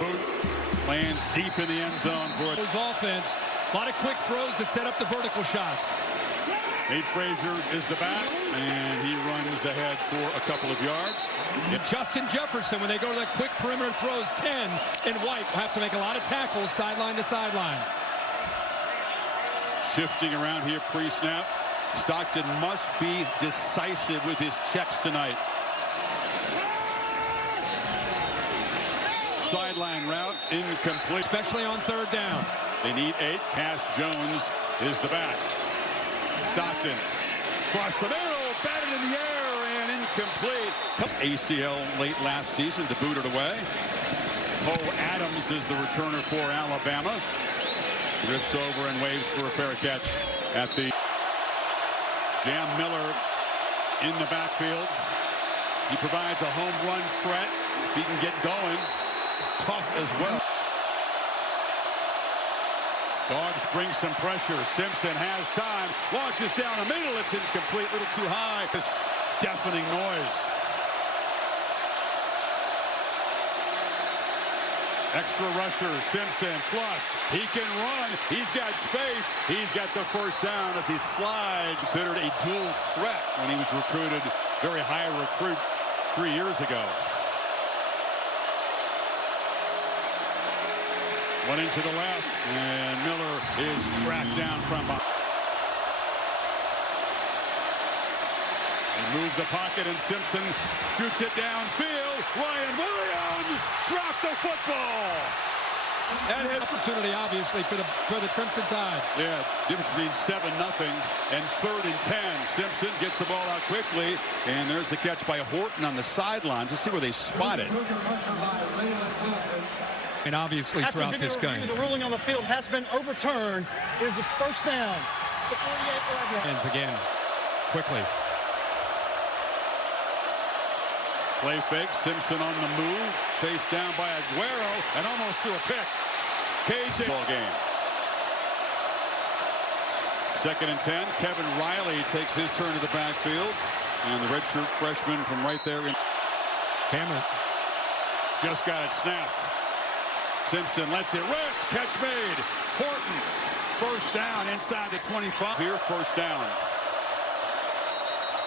boot lands deep in the end zone for it. Offense. A lot of quick throws to set up the vertical shots. Nate Frazier is the back, and he runs ahead for a couple of yards. Justin Jefferson, when they go to the quick perimeter throws, 10, and White will have to make a lot of tackles sideline to sideline. Shifting around here pre-snap. Stockton must be decisive with his checks tonight. Sideline route incomplete. Especially on third down. They need 8. Cash Jones is the back. Stockton across the middle, batted in the air and incomplete. ACL late last season to boot it away. Cole Adams is the returner for Alabama. Drifts over and waves for a fair catch at the Jam. Miller in the backfield. He provides a home run threat if he can get going. Tough as well. Dawgs bring some pressure. Simpson has time. Launches down the middle. It's incomplete. A little too high. This deafening noise. Extra rusher. Simpson flush. He can run. He's got space. He's got the first down as he slides. Considered a dual threat when he was recruited. Very high recruit 3 years ago. One into the left, and Miller is tracked down from behind. They move the pocket, and Simpson shoots it downfield. Ryan Williams dropped the football. That hit. Opportunity, obviously, for the Crimson Tide. Yeah, difference between 7-0 and 3rd and 10. Simpson gets the ball out quickly, and there's the catch by Horton on the sidelines. Let's see where they spot it. And obviously throughout this game. The ruling on the field has been overturned. It is a first down. Ends again, quickly. Play fake, Simpson on the move, chased down by Aguero, and almost threw a pick. KJ ball game. 2nd and 10. Kevin Riley takes his turn to the backfield, and the redshirt freshman from right there in Cameron just got it snapped. Simpson lets it rip. Catch made. Horton. First down inside the 25. Here, first down.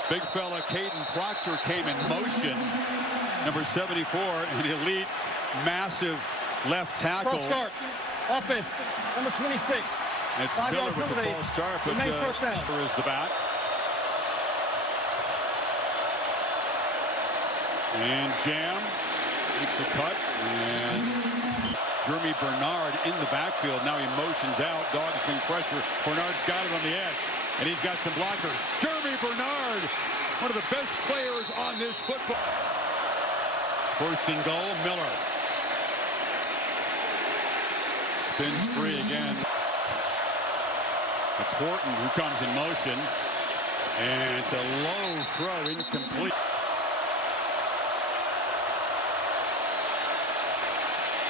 Big fella Caden Proctor came in motion. Number 74, an elite, massive left tackle. False start. Offense. Number 26. It's Miller with the false start, but first down. Miller is the back. And Jam makes a cut, and Jeremy Bernard in the backfield. Now he motions out. Dawgs bring pressure. Bernard's got it on the edge, and he's got some blockers. Jeremy Bernard, one of the best players on this football. First and goal, Miller. Spins free again. It's Horton who comes in motion, and it's a low throw, incomplete.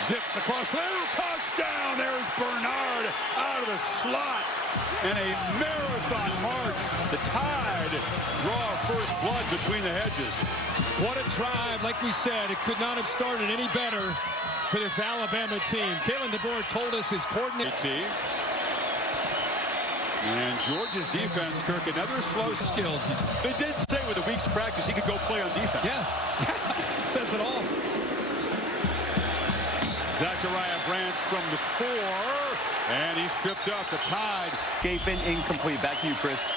Zipped across the middle, touchdown. There's Bernard out of the slot. And a marathon march. The Tide draw first blood between the hedges. What a drive. Like we said, it could not have started any better for this Alabama team. Calling the Dawgs told us his coordinator. And Georgia's defense, Kirk, another slow skills. They did say with a week's practice he could go play on defense. Yes. Says it all. Zachariah Branch from the 4, and he's tripped up. The Tide. Gaping incomplete. Back to you, Chris.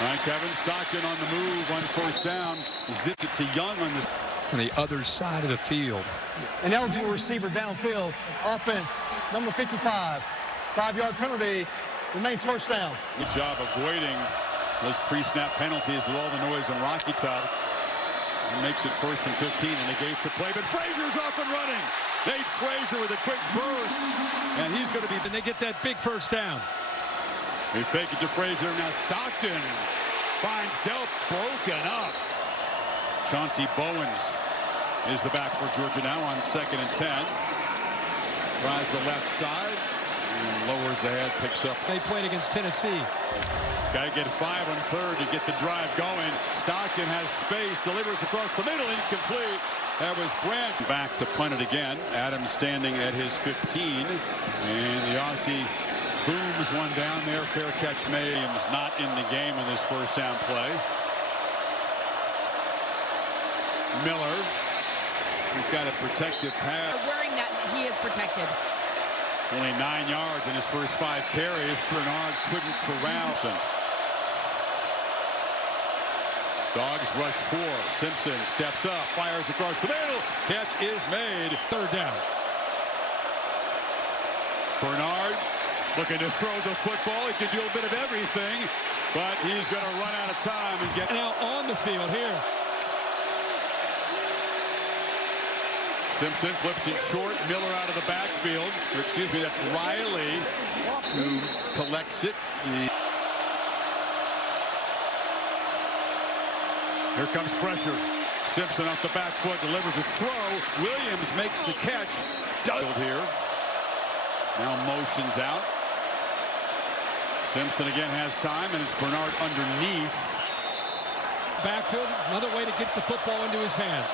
All right, Kevin. Stockton on the move on first down. Zipped it to Young on the other side of the field. An eligible receiver downfield. Offense, number 55. 5-yard penalty. Remains first down. Good job avoiding those pre-snap penalties with all the noise on Rocky Top. And makes it 1st and 15, and negates the play, but Frazier's off and running. Nate Frazier with a quick burst, and he's going to be... And they get that big first down. They fake it to Frazier. Now Stockton finds Delp broken up. Chauncey Bowens is the back for Georgia now on 2nd and 10. Tries the left side and lowers the head, picks up. They played against Tennessee. Got to get 5 on 3rd to get the drive going. Stockton has space, delivers across the middle, incomplete. That was Branch back to punt it again. Adams standing at his 15. And the Aussie booms one down there. Fair catch made. Williams not in the game in this first down play. Miller. We've got a protected pass. Wearing that, he is protected. Only 9 yards in his first 5 carries. Bernard couldn't corral him. Dawgs rush 4. Simpson steps up, fires across the middle. Catch is made. Third down. Bernard looking to throw the football. He can do a bit of everything, but he's going to run out of time and get Now on the field here. Simpson flips it short. Miller out of the backfield. Or excuse me, that's Riley who collects it. Here comes pressure. Simpson off the back foot, delivers a throw. Williams makes the catch. Doubled here. Now motions out. Simpson again has time, and it's Bernard underneath. Backfield, another way to get the football into his hands.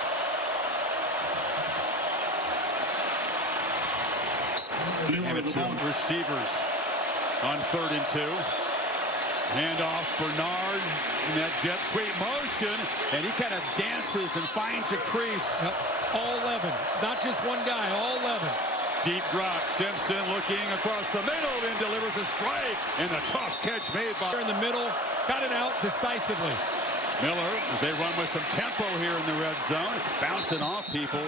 And it's receivers on 3rd and 2. Handoff, Bernard in that jet sweep motion, and he kind of dances and finds a crease. Yep. All 11. It's not just one guy, all 11. Deep drop, Simpson looking across the middle and delivers a strike, and the tough catch made by... In the middle, got it out decisively. Miller, as they run with some tempo here in the red zone, bouncing off people.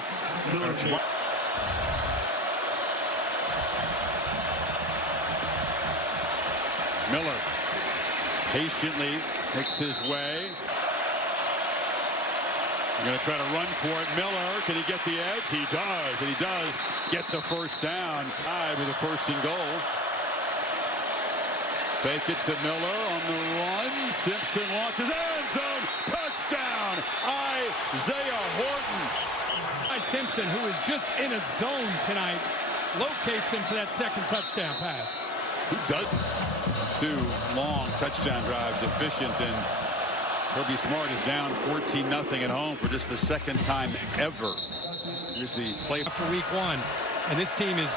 Miller patiently makes his way. I'm going to try to run for it. Miller, can he get the edge? He does, and he does get the first down. Tied with a 1st and goal. Fake it to Miller on the run. Simpson launches end zone. Touchdown, Isaiah Horton. Simpson, who is just in a zone tonight, locates him for that 2nd touchdown pass. Who does? 2 long touchdown drives, efficient, and Kirby Smart is down 14-0 at home for just the 2nd time ever. Here's the play. After week 1, and this team is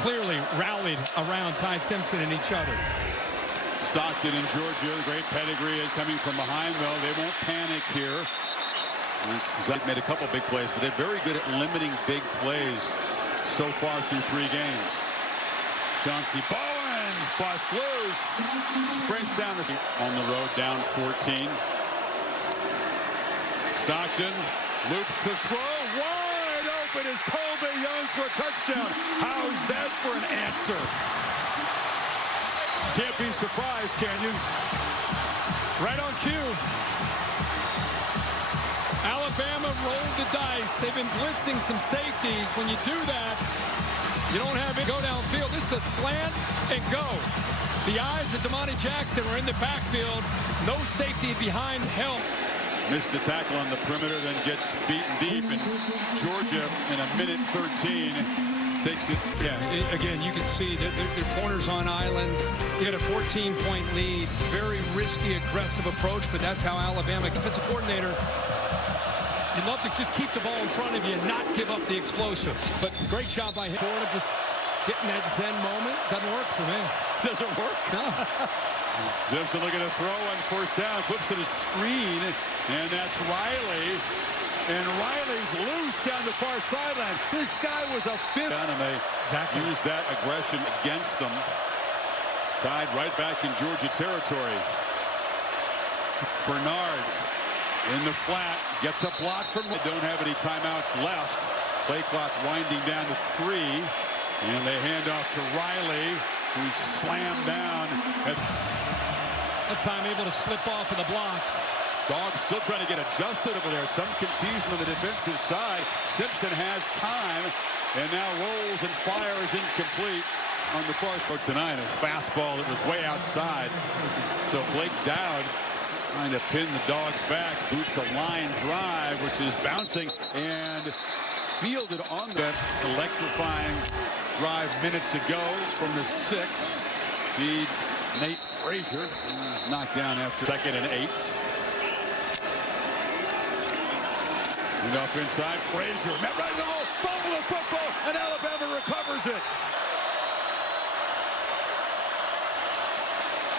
clearly rallied around Ty Simpson and each other. Stockton in Georgia, great pedigree and coming from behind, though. They won't panic here. Zach made a couple big plays, but they're very good at limiting big plays so far through 3 games. Chauncey Bowens busts loose, sprints down the on the road, down 14. Stockton loops the throw, wide open is Colby Young for a touchdown. How's that for an answer? Can't be surprised, can you? Right on cue. Alabama rolled the dice. They've been blitzing some safeties. When you do that, you don't have it go downfield. This is a slant and go. The eyes of Damani Jackson were in the backfield. No safety behind help. Missed a tackle on the perimeter, then gets beaten deep. And Georgia, in a minute 13, takes it. Yeah, again, you can see that the corners on islands. You got a 14-point lead. Very risky, aggressive approach, but that's how Alabama, defensive coordinator, you'd love to just keep the ball in front of you and not give up the explosives. But great job by him. Florida just getting that Zen moment. Doesn't work for me. Doesn't work? No. Simpson looking to throw on 1st down. Flips it a screen, and that's Riley. And Riley's loose down the far sideline. This guy was a 5th. And they used that aggression against them. Tied right back in Georgia territory. Bernard in the flat, gets a block from. They don't have any timeouts left. Play clock winding down to 3. And they hand off to Riley, who's slammed down. That time able to slip off of the blocks. Dawgs still trying to get adjusted over there. Some confusion on the defensive side. Simpson has time and now rolls and fires incomplete on the far side tonight. A fastball that was way outside. So Blake Dowd trying to pin the Dogs back. Boots a line drive, which is bouncing and fielded on that electrifying drive minutes ago from the 6. Feeds Nate Frazier. Knocked down after 2nd and 8. And off inside, Frazier. Met right in the hole. Fumble the football, and Alabama recovers it.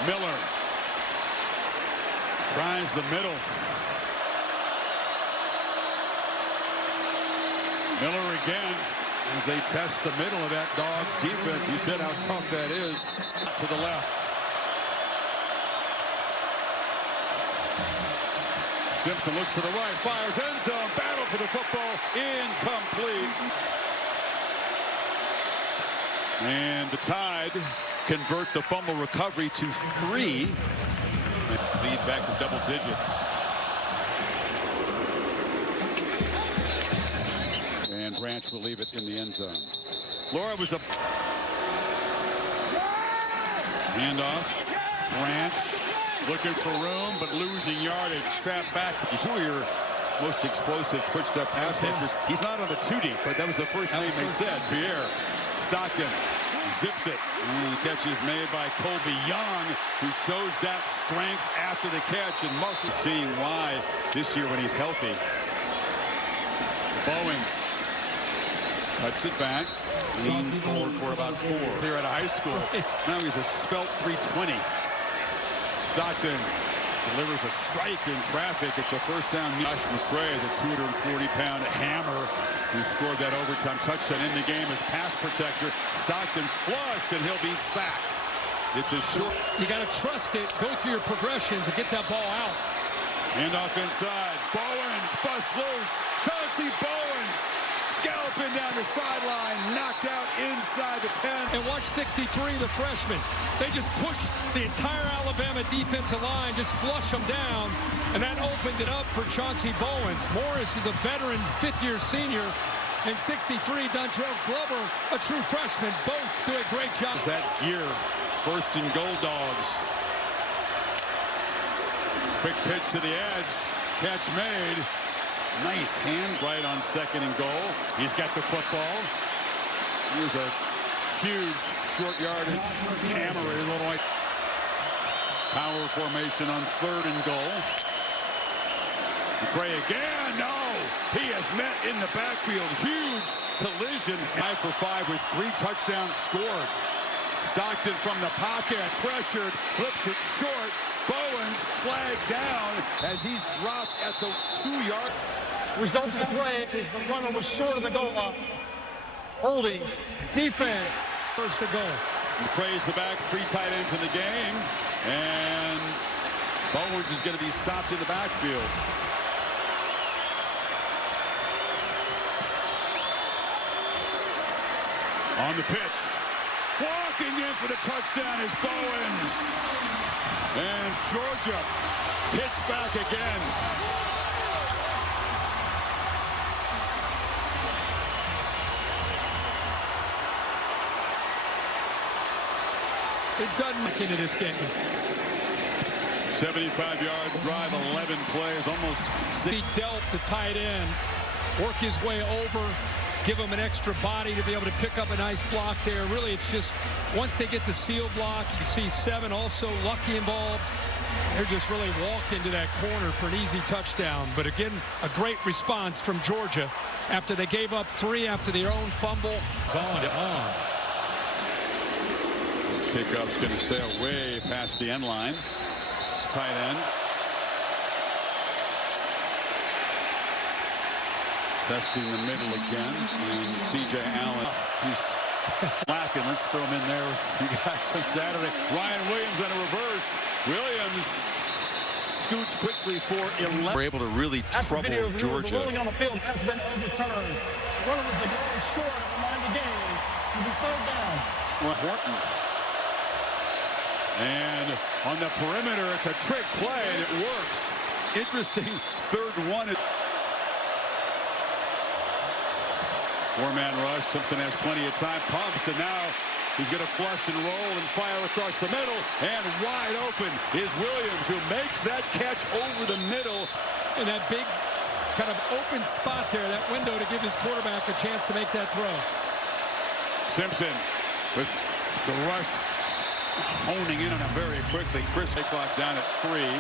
Miller tries the middle. Miller again as they test the middle of that Dawgs defense. You said how tough that is. To the left. Simpson looks to the right, fires end zone, battle for the football, incomplete. And the Tide convert the fumble recovery to 3. Lead back to double digits. And Branch will leave it in the end zone. Laura was a handoff. Branch looking for room, but losing yardage. Trapped back, which is who are your most explosive, twitched up pass rushers. He's not on the 2 deep, but that was the first name they said. Pierre Stockton zips it. And the catch is made by Colby Young, who shows that strength after the catch and muscle. Seeing why this year when he's healthy. Bowens cuts it back. Leans forward for about 4. Here at high school. Now he's a spelt 320. Stockton delivers a strike in traffic. It's a first down. Josh McCray, the 240-pound hammer who scored that overtime touchdown in the game as pass protector. Stockton flush, and he'll be sacked. It's a short. You got to trust it. Go through your progressions and get that ball out. And off inside. Bowens busts loose. Chauncey Bowens galloping down the sideline, knocked out inside the 10. And watch 63, the freshman. They just pushed the entire Alabama defensive line, just flush them down, and that opened it up for Chauncey Bowens. Morris is a veteran, 5th-year senior, and 63, Dontrell Glover, a true freshman. Both do a great job. That gear, 1st and goal, Dogs. Quick pitch to the edge, catch made. Nice hands right on 2nd and goal. He's got the football. Here's a huge short yardage hammer in Illinois. Power formation on 3rd and goal. McCray again. No, he has met in the backfield. Huge collision. 5 for 5 with 3 touchdowns scored. Stockton from the pocket, pressured, flips it short. Bowens flagged down as he's dropped at the 2-yard. Result of the play is the runner was short of the goal line. Holding defense. First to goal. McCray's the back, 3 tight ends in the game. And Bowens is going to be stopped in the backfield. On the pitch. Walking in for the touchdown is Bowens. And Georgia hits back again. It doesn't make into this game. 75-yard drive, 11 plays, almost 6. He dealt the tight end, work his way over, give him an extra body to be able to pick up a nice block there. Really, it's just once they get the seal block, you see 7 also Lucky involved. They're just really walked into that corner for an easy touchdown. But again, a great response from Georgia after they gave up 3 after their own fumble. Gone on. Kickoff's going to sail way past the end line. Tight end. Testing the middle again. And C.J. Allen. He's lacking. Let's throw him in there. You guys on Saturday. Ryan Williams on a reverse. Williams scoots quickly for 11. We're able to really trouble Georgia. The ruling on the field has been overturned. The runner was going short at the line of the game. To be 3rd down. Horton. And on the perimeter, it's a trick play, and it works. Interesting 3rd and 1. 4-man rush. Simpson has plenty of time. Pumps, and now he's going to flush and roll and fire across the middle. And wide open is Williams, who makes that catch over the middle. And that big kind of open spot there, that window to give his quarterback a chance to make that throw. Simpson with the rush. Honing in on him very quickly. Chris clock down at 3. They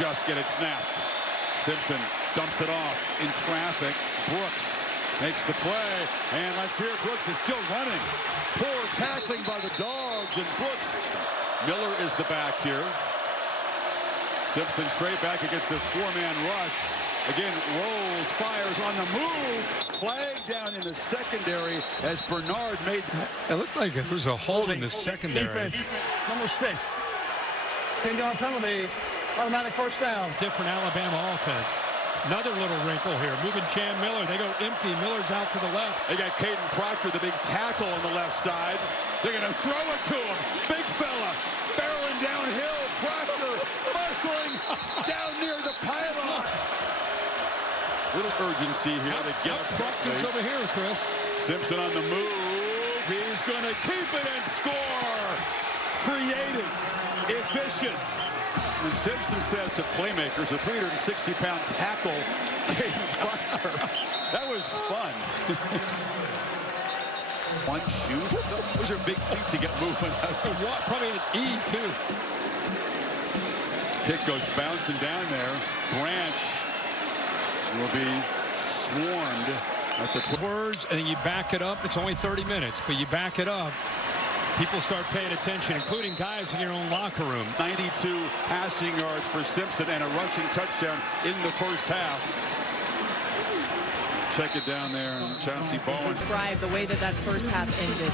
just get it snapped. Simpson dumps it off in traffic. Brooks makes the play, and let's hear Brooks is still running. Poor tackling by the Dogs, and Brooks. Miller is the back here. Simpson straight back against the four-man rush. Again, rolls, fires on the move. Flag down in the secondary as Bernard made. It looked like there was a hole in the secondary. Defense, number 6. 10-yard penalty, automatic first down. Different Alabama offense. Another little wrinkle here. Moving Chan Miller. They go empty. Miller's out to the left. They got Caden Proctor, the big tackle on the left side. They're going to throw it to him. Big fella, barreling downhill. Proctor muscling down near the pylon. Little urgency here to get up. Proctor's over here, Chris. Simpson on the move. He's going to keep it and score. Creative, efficient. And Simpson says to playmakers, a 360-pound tackle. That was fun. One shoot. Those are big feet to get moving. Probably an E, too. Kick goes bouncing down there. Branch will be swarmed at the words, and then you back it up. It's only 30 minutes, but you back it up. People start paying attention, including guys in your own locker room. 92 passing yards for Simpson and a rushing touchdown in the first half. Check it down there, and Chauncey Bowen. Describe the way that first half ended.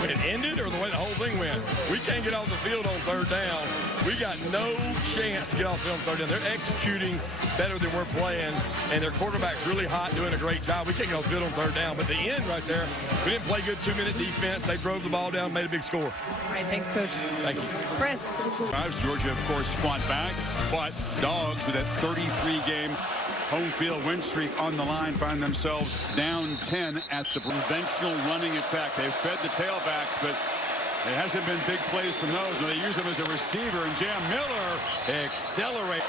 When it ended or the way the whole thing went? We can't get off the field on third down. We got no chance to get off the field on third down. They're executing better than we're playing, and their quarterback's really hot, doing a great job. We can't get off the field on third down. But the end right there, we didn't play good 2-minute defense. They drove the ball down, made a big score. All right, thanks, Coach. Thank you. Chris. Georgia, of course, fought back, but Dogs with that 33-game home field win streak on the line find themselves down 10 at the conventional running attack. They've fed the tailbacks, but it hasn't been big plays from those. They use them as a receiver, and Chan Miller accelerate.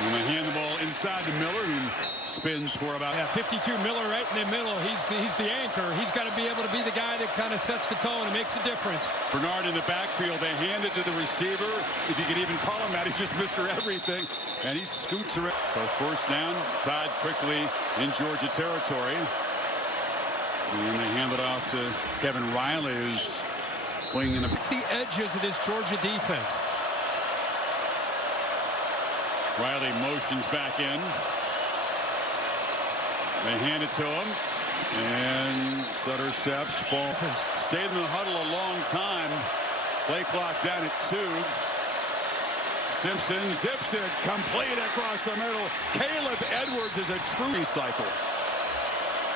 And they hand the ball inside to Miller, who spins for about 52. Miller right in the middle. He's the anchor. He's got to be able to be the guy that kind of sets the tone and makes a difference. Bernard in the backfield. They hand it to the receiver. If you could even call him that, he's just Mr. Everything. And he scoots around. So first down, tied quickly in Georgia territory. And they hand it off to Kevin Riley, who's playing in the edges of this Georgia defense. Riley motions back in. They hand it to him. And Sutter Seps fall. Stayed in the huddle a long time. Play clock down at 2. Simpson zips it complete across the middle. Caleb Edwards is a true cycle.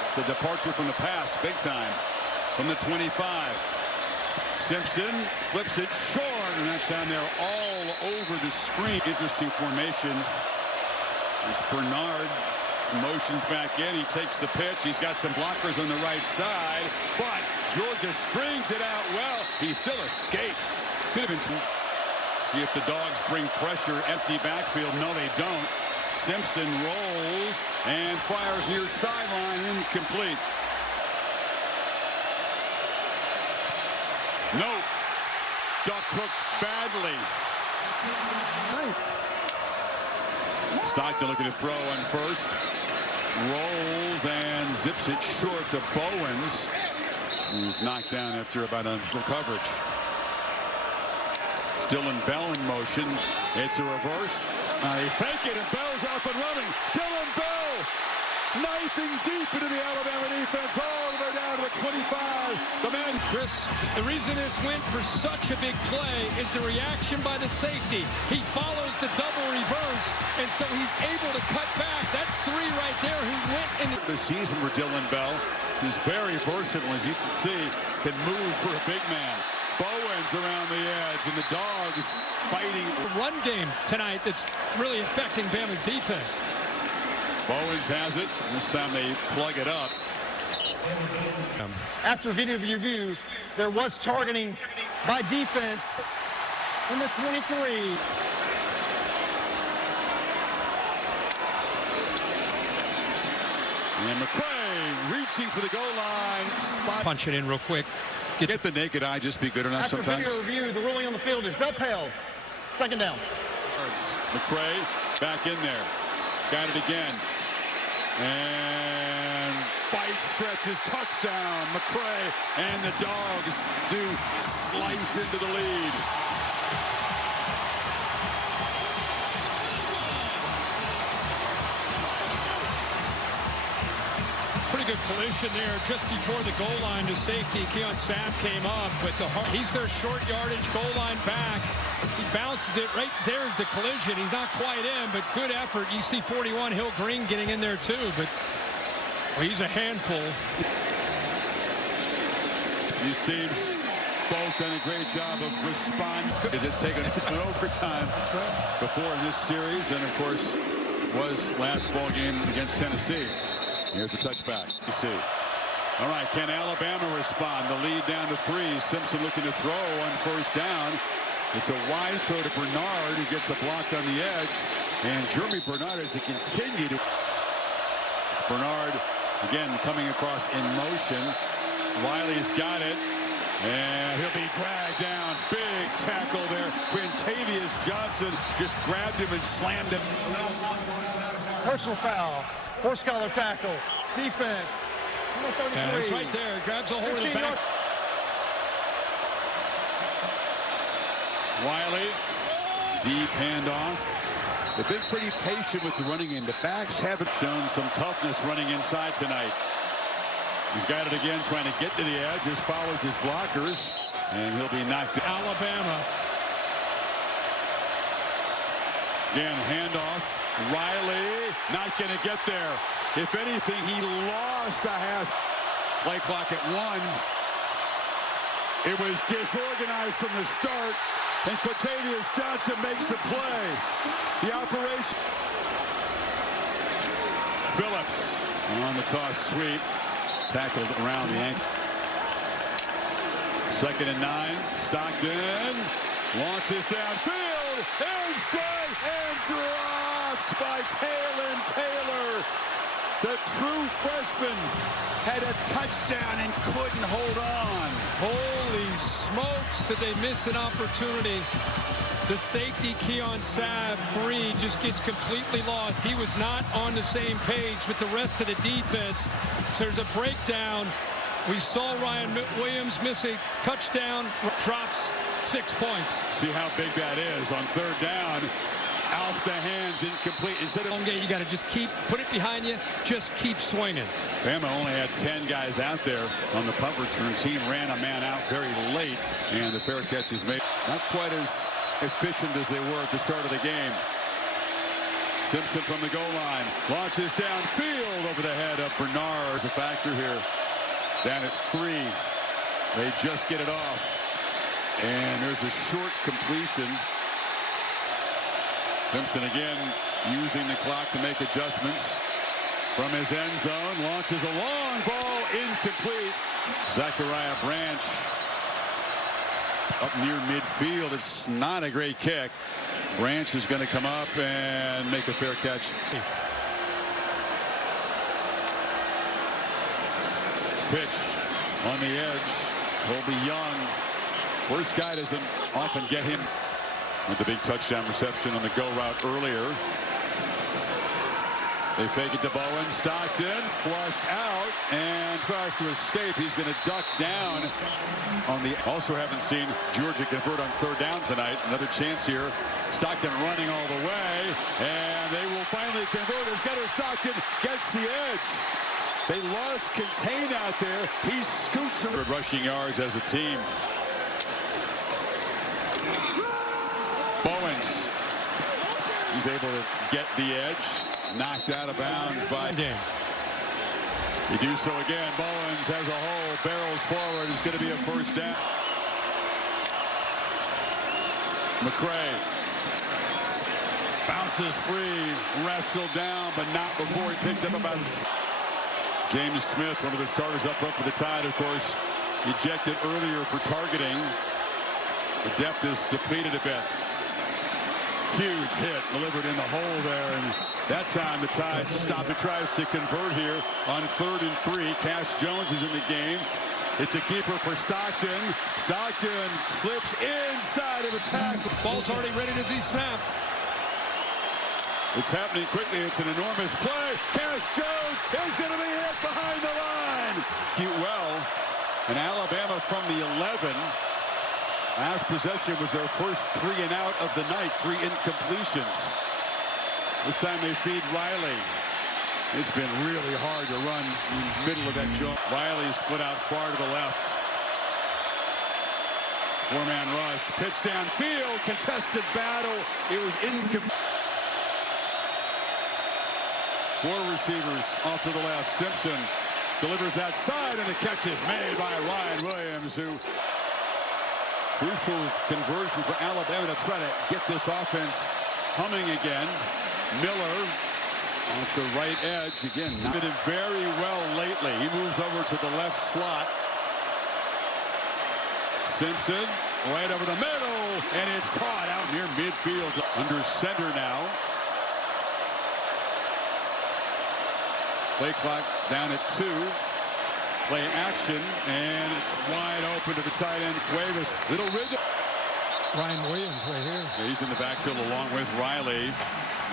It's a departure from the past, big time. From the 25. Simpson flips it short, and that's down there all over the screen. Interesting formation. It's Bernard. Motions back in. He takes the pitch. He's got some blockers on the right side, but Georgia strings it out well. He still escapes. Could have been true. See if the Dogs bring pressure. Empty backfield. No, they don't. Simpson rolls and fires near sideline. Incomplete. No. Duck hooked badly. Stockton looking to throw on first. Rolls and zips it short to Bowens. He's knocked down after about a coverage. Still in Bell in motion. It's a reverse. They fake it, and Bell's off and running. Dylan Bell knifing deep into the Alabama defense, all the way down to the 25. The man, Chris, the reason this went for such a big play is the reaction by the safety. He follows the double reverse, and so he's able to cut back. That's 3 right there. He went in the season for Dylan Bell. He's very versatile, as you can see, can move for a big man. Bowens around the edge, and the Dogs fighting. The run game tonight that's really affecting Bama's defense. Bowens has it. This time they plug it up. After video review, there was targeting by defense. Number 23. And McCray reaching for the goal line. Spot. Punch it in real quick. Get the naked eye just be good enough After sometimes. video review, the ruling on the field is upheld. Second down. McCray back in there. Got it again. And fight stretches, touchdown. McCray and the Dogs do slice into the lead. Pretty good collision there just before the goal line to safety. Keon Sapp came up, but he's their short yardage goal line back. He bounces it right there's the collision. He's not quite in, but good effort. You see 41 Hill Green getting in there too, but well, he's a handful. These teams both done a great job of responding. It's taken an overtime before in this series, and of course was last ball game against Tennessee. Here's a touchback. You see. All right, can Alabama respond? The lead down to 3. Simpson looking to throw on first down. It's a wide throw to Bernard, who gets a block on the edge. And Jeremy Bernard has to continue to... Bernard, again, coming across in motion. Wiley's got it. And he'll be dragged down. Big tackle there. Quintavious Johnson just grabbed him and slammed him. Personal foul. Horse collar tackle. Defense. Number 33. And it's right there. Grabs a hold of the back. Wiley, deep handoff. They've been pretty patient with the running game. The backs haven't shown some toughness running inside tonight. He's got it again, trying to get to the edge. Just follows his blockers, and he'll be knocked out. Alabama. Again, handoff. Riley not going to get there. If anything, he lost a half. Play clock at 1. It was disorganized from the start, and Quintavious Johnson makes the play. The operation. Phillips on the toss sweep. Tackled around the ankle. 2nd and 9. Stockton launches downfield. And straight and dropped by Taylor. The true freshman had a touchdown and couldn't hold on. Holy smokes, did they miss an opportunity? The safety, Keon Sapp, 3, just gets completely lost. He was not on the same page with the rest of the defense. So there's a breakdown. We saw Ryan Williams miss a touchdown, drops 6 points. See how big that is on 3rd down. Off the hands, incomplete. Instead of You got to just put it behind you, just keep swinging. Bama only had 10 guys out there on the punt return. Team ran a man out very late, and the fair catch is made. Not quite as efficient as they were at the start of the game. Simpson from the goal line launches downfield over the head of Bernard. Is a factor here. Down at 3. They just get it off, and there's a short completion. Simpson again using the clock to make adjustments. From his end zone, launches a long ball, incomplete. Zachariah Branch up near midfield. It's not a great kick. Branch is going to come up and make a fair catch. Pitch on the edge. Colby Young. First guy doesn't often get him. With the big touchdown reception on the go route earlier. They fake it to Bowen. Stockton flushed out and tries to escape. He's going to duck down on the... Also haven't seen Georgia convert on 3rd down tonight. Another chance here. Stockton running all the way. And they will finally convert as Gunnar Stockton gets the edge. They lost contain out there. He scoots him. Rushing yards as a team. Bowens. He's able to get the edge. Knocked out of bounds by game. You do so again. Bowens as a whole barrels forward. It's going to be a first down. McCray bounces free, wrestled down, but not before he picked up about. James Smith, one of the starters up front for the Tide, of course, ejected earlier for targeting. The depth is depleted a bit. Huge hit delivered in the hole there, and that time the Tide stop. It tries to convert here on 3rd and 3. Cash Jones is in the game. It's a keeper for Stockton. Stockton slips inside of a tackle. Ball's already ready to be snapped. It's happening quickly. It's an enormous play. Cash Jones is going to be hit behind the line. Cute well. And Alabama from the 11. Last possession was their first 3 and out of the night. 3 incompletions. This time they feed Riley. It's been really hard to run in the middle of that jump. Riley split out far to the left. 4-man rush. Pitch downfield. Contested battle. It was incomplete. 4 receivers off to the left. Simpson delivers that side, and the catch is made by Ryan Williams, who crucial conversion for Alabama to try to get this offense humming again. Miller off the right edge again. Did it very well lately. He moves over to the left slot. Simpson right over the middle, and it's caught out near midfield. Under center now. Play clock down at 2. Play action, and it's wide open to the tight end, Cuevas. Little rhythm. Ryan Williams right here. Yeah, he's in the backfield along with Riley.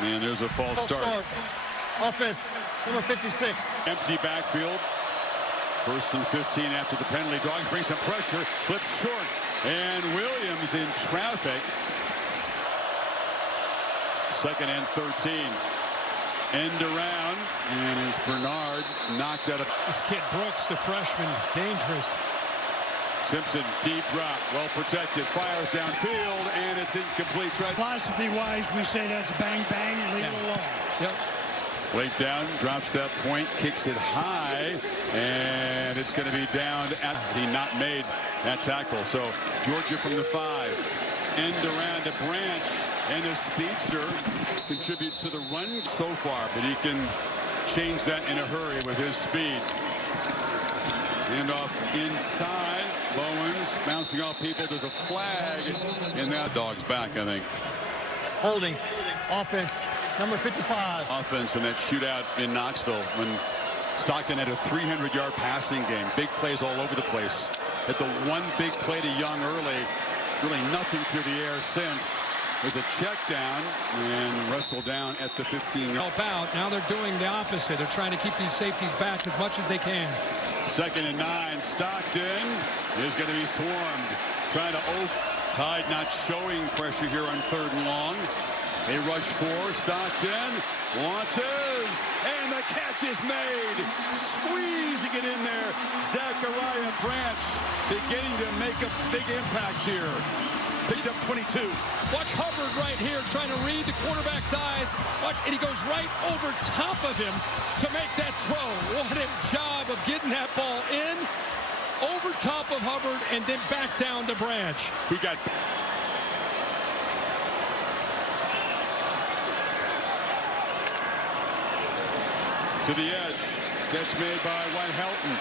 And there's a false start. Offense, number 56. Empty backfield. 1st and 15 after the penalty. Dawgs bring some pressure. Flips short. And Williams in traffic. 2nd and 13. End around, and as Bernard knocked out of This kid Brooks, the freshman, dangerous. Simpson, deep drop, well protected, fires downfield, and it's incomplete. Philosophy-wise, we say that's bang, bang, leave it alone. Yep. Blake down, drops that point, kicks it high, and it's going to be down. He not made that tackle. So Georgia from the 5. End around to Branch, and the speedster contributes to the run so far, but he can change that in a hurry with his speed. Hand off inside. Bowens bouncing off people. There's a flag, and that Dawgs back, I think. Holding. Offense, number 55. Offense in that shootout in Knoxville when Stockton had a 300-yard passing game. Big plays all over the place. Had the one big play to Young early. Really nothing through the air since. There's a check down and wrestle down at the 15. Help out. Now they're doing the opposite. They're trying to keep these safeties back as much as they can. 2nd and 9. Stockton is going to be swarmed. Trying to Tide not showing pressure here on 3rd and long. They rush 4. Stockton launches, and the catch is made. Squeezing it in there. Zachariah Branch beginning to make a big impact here. Picked up 22. Watch Hubbard right here trying to read the quarterback's eyes. Watch, and he goes right over top of him to make that throw. What a job of getting that ball in, over top of Hubbard, and then back down to Branch. Who got... to the edge. Catch made by White Helton.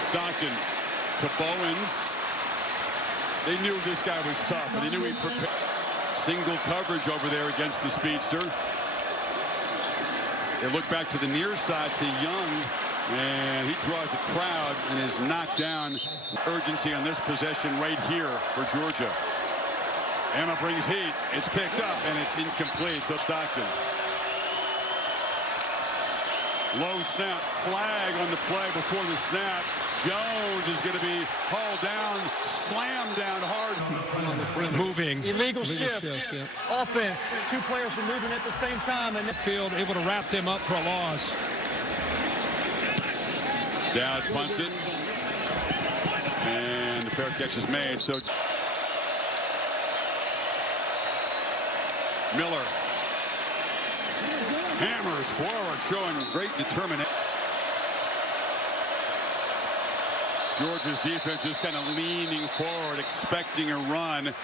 Stockton to Bowens. They knew this guy was tough, and they knew he prepared. Single coverage over there against the speedster. They look back to the near side to Young, and he draws a crowd and is knocked down. Urgency on this possession right here for Georgia. Emma brings heat. It's picked up, and it's incomplete. So Stockton. Low snap, flag on the play before the snap. Jones is going to be hauled down, slammed down hard. Moving. Illegal shift. Yeah. Offense, 2 players are moving at the same time. And Field able to wrap them up for a loss. Dowd punts it. And the fair catch is made. So Miller hammers forward, showing great determination. Georgia's defense is kind of leaning forward, expecting a run,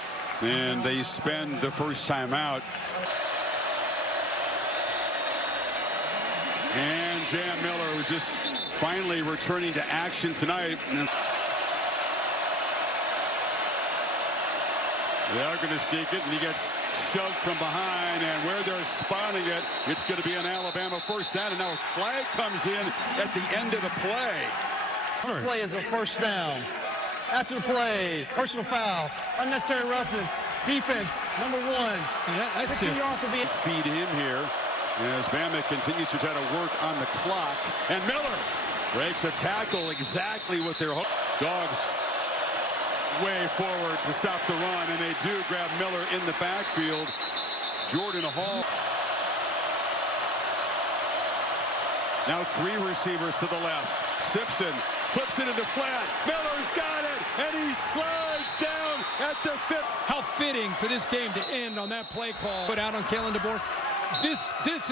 and they spend the first time out. And Jam Miller was just finally returning to action tonight. They are going to seek it, and he gets shoved from behind, and where they're spotting it, it's going to be an Alabama first down, and now a flag comes in at the end of the play. The play is a first down. After the play, personal foul, unnecessary roughness, defense, number 1. Yeah, that's 15 just... yards will be... Feed him here as Bama continues to try to work on the clock, and Miller breaks a tackle exactly with their hook. Dogs way forward to stop the run, and they do grab Miller in the backfield. Jordan Hall. Now 3 receivers to the left. Simpson flips into the flat. Miller's got it, and he slides down at the 5th. How fitting for this game to end on that play call. Put out on Calling the Dawgs. This is